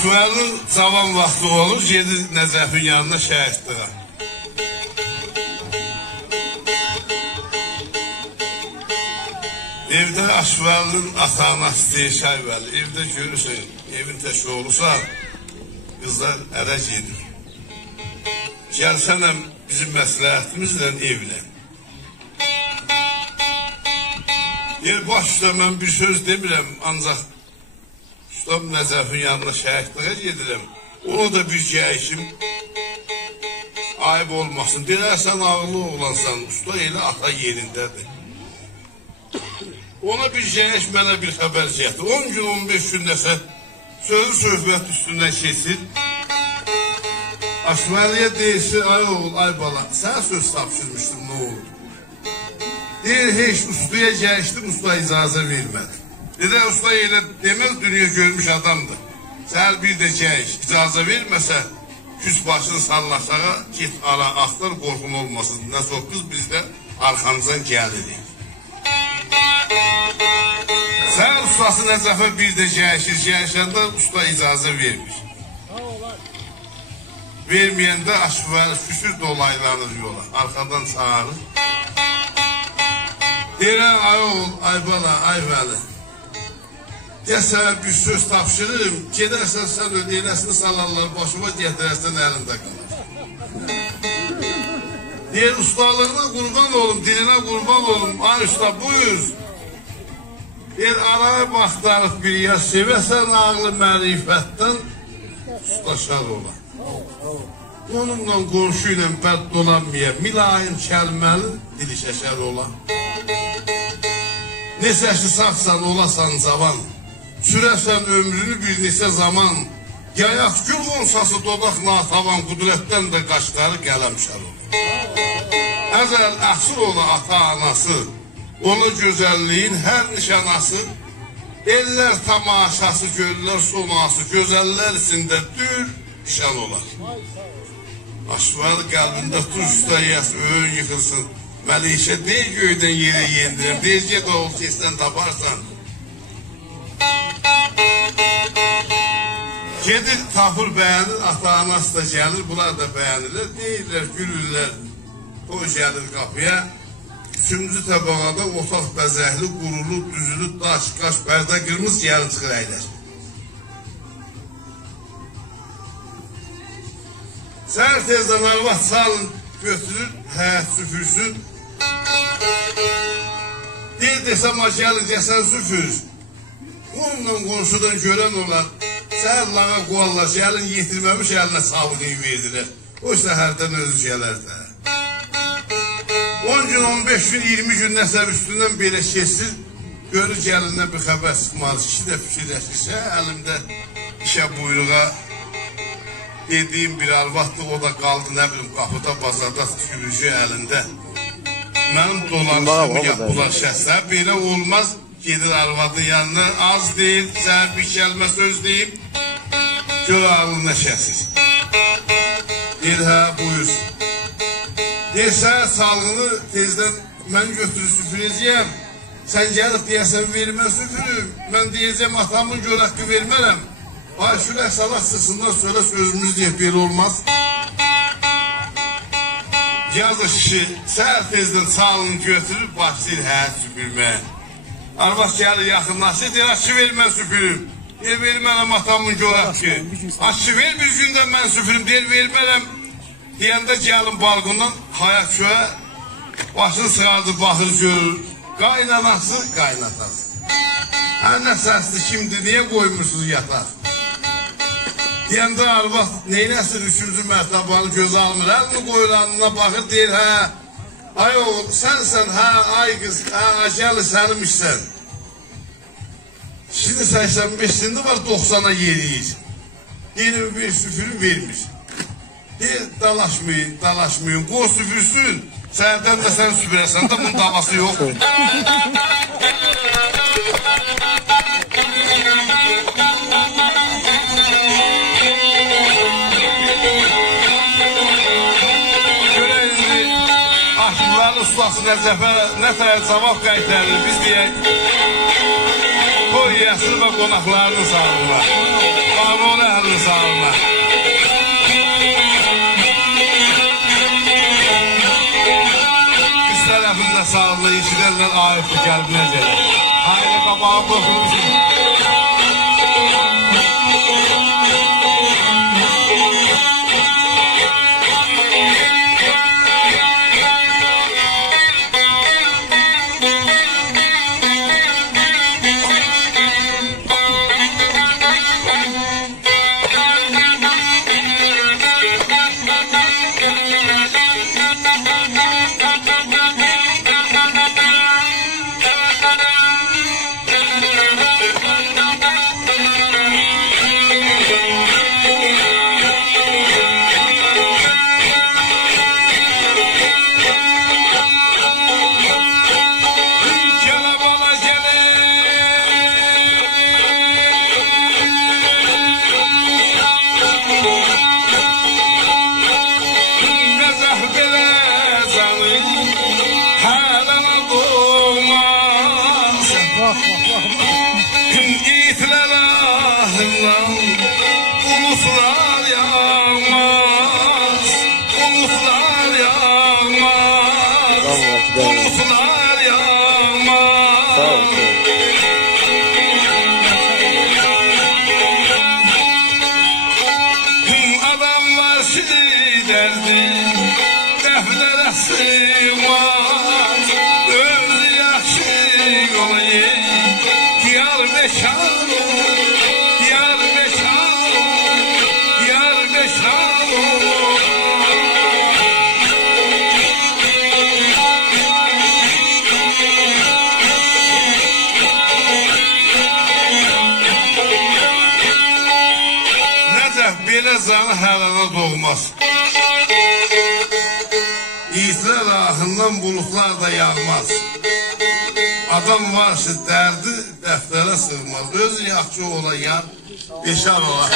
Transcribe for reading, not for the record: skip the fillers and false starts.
Aşvarın cavan vaxtı olur, gedir Nəcəfin yanına şəhidliğə. Evdə Aşvarın ata-anası deyir Şaybəli, evdə görürsən, evin təşvi olursa, qızlar ərə gedir. Gəlsənəm bizim məsləhətimizlə evlə. Deyir, baş üstə mən bir söz demirəm, ancaq ustam Nəcəfin yanına şəhidliğə gedirəm. Onu da bir gəyişim, ayıb olmasın. Deyir, sən ağırlı oğlansan, usta elə ata yerindədir. Ona bir gəyiş mənə bir xəbər gətir. 10 gün, 15 gün nəsə sözü söhbət üstündən keçir. Aşvaliyə deyirsin, ay oğul, ay bala, sən söz tapşırmışdın, nə olur? Deyir, heç ustaya gəlişdim, usta icazə vermədi. Dedə, usta elə deməz, dünya görmüş adamdır. Səhər bir də gəliş, icazə verməsə, güz başını sallaşağa, git ara, axtar, qorxun olmasın. Nə çox qız biz də arxamızdan gəlirik. Səhər ustası Nəcəfə bir də gəlişir, gəlişəndə usta icazə vermiş. Verməyəndə aşvəli küsür dolaylanır yola, arxadan çağırır. Deyirəm, ay oğul, ay bala, ay vəli. Gəl sənə bir söz tapşırırım, gedərsən sən öd, eləsini salarlar, başıma gətirərsən əlində qalır. Deyir, ustalığına qurban olum, dilinə qurban olum, ay usta buyur. Deyir, araya baxdarıq bir yaş, sevəsən ağlı mərifətdən, usta şər ola. Onunla qonşu ilə bəd dolanmaya, milayim kəlməli, dili şəşər ola. Neçəşi sağsan olasan cavan, sürəsən ömrünü bir neçə zaman, yayaq gül qonsası dodaq natavan, qudrətdən də qaşları qələmşər olur. Əzəl əsr ola ata-anası, onu gözəlliyin hər nişanası, eller tamaşası, göllər sonası, gözəllər içində dür, şən olar. Aşvarı qəlbində turşda yəs, öyün yıxılsın, Məlikə deyil göydən yerə yendirəm, deyil get oğul kesən taparsan. Gedir, tapır bəyənir, ata-anası da gəlir, bunlar da bəyənirlər, deyirlər, gülürlər, o gəlir qapıya. Üçüncü təbəqada otaq bəzəkli, qurulu, düzülü, daş, qaş, pərdə, qırmız gəlin çıxır əylər. Səhər tezdən arvad salın, götürür, həyət süpürsün. Deyir desəm, gəlin, desən süpür. Onunla qonşudan görən olar, səhər lağa qoğarlar, gəlin yetirməmiş əlinə savıqıyı verdilər. O səhərdən özü gələr də. 10 gün, 15 gün, 20 gün nəsə üstündən belə keçsir, görür gəlindən bir xəbər çıxmaz, işi də fikirləşirsə, əlimdə işə buyruğa dediyim bir arvaddır, o da qaldı, nə bilim, qapıda, bazarda sürücü əlində. Mənim dolanışımı yapılar şəslər, belə olmaz, gedir arvadın yanına, az deyil, sənə bir kəlmə söz deyib, gör ağlına şəsir. Deyir, hə, buyur. Deyir, sənə salğını tezdən mən götürür süpürəcəyəm, sən gəlib deyəsən vermən süpürüm, mən deyəcəm atamın gör haqqı vermərəm. Ay, şuraya salaq çıxsından sonra sözümüz deyək, belə olmaz. Yazır kişi, səhər tezdən salını götürüb, başlayır həyət süpürməyə. Arvad gəlir, yaxınlaşır, deyir, aşı ver, mən süpürüm. Deyir, vermərəm atamın gör haqqı. Aşı ver, bir gündə mən süpürüm, deyir, vermərəm. Deyəndə gəlin balqondan hayat köyə, başını çıxardı, baxır, görür. Qaynanası, qaynatası. Hə, nə səsli kimdir, niyə qoymuşsunuz yataq? Deyəndə arvad, neynəsin 3-cü mərtabanı göz almır, əlini qoyur anına baxır, deyir, hə, ay oğul, sənsən, hə, ay qız, hə, gəli sənmişsən. Şimdi 85'sinde var, 90'a yeriyiz. Yeni bir süpürü vermiş. Deyir, dalaşmayın, qoy süpürsün, səhərdən də sən süpürərsən də bunun davası yox. Ustası Nəcəfə nətər cavab qaytarır, biz deyək, qoy yəsir və qonaqlarını sağlayırlar. Sağ ol, əhlin sağolma. Üst tərəfində sağolma, işlərlə ayıqlı qəlbinə gəlir. Hayli qabağı qoxulmuşum. İtler ahından umutlar yağmaz, umutlar yağmaz, umutlar yağmaz. Adamlar silerdi, deftere sığmaz, öz yaxşı olayım. Yar beşar, yar beşar, yar beşar. Nəcəf belə zanı həlala doğmaz. İtirar ahından bulutlar da yağmaz. Adam varsa dərdi dəftərə sığmaz. Öz yaxşı olan yar beşar olar.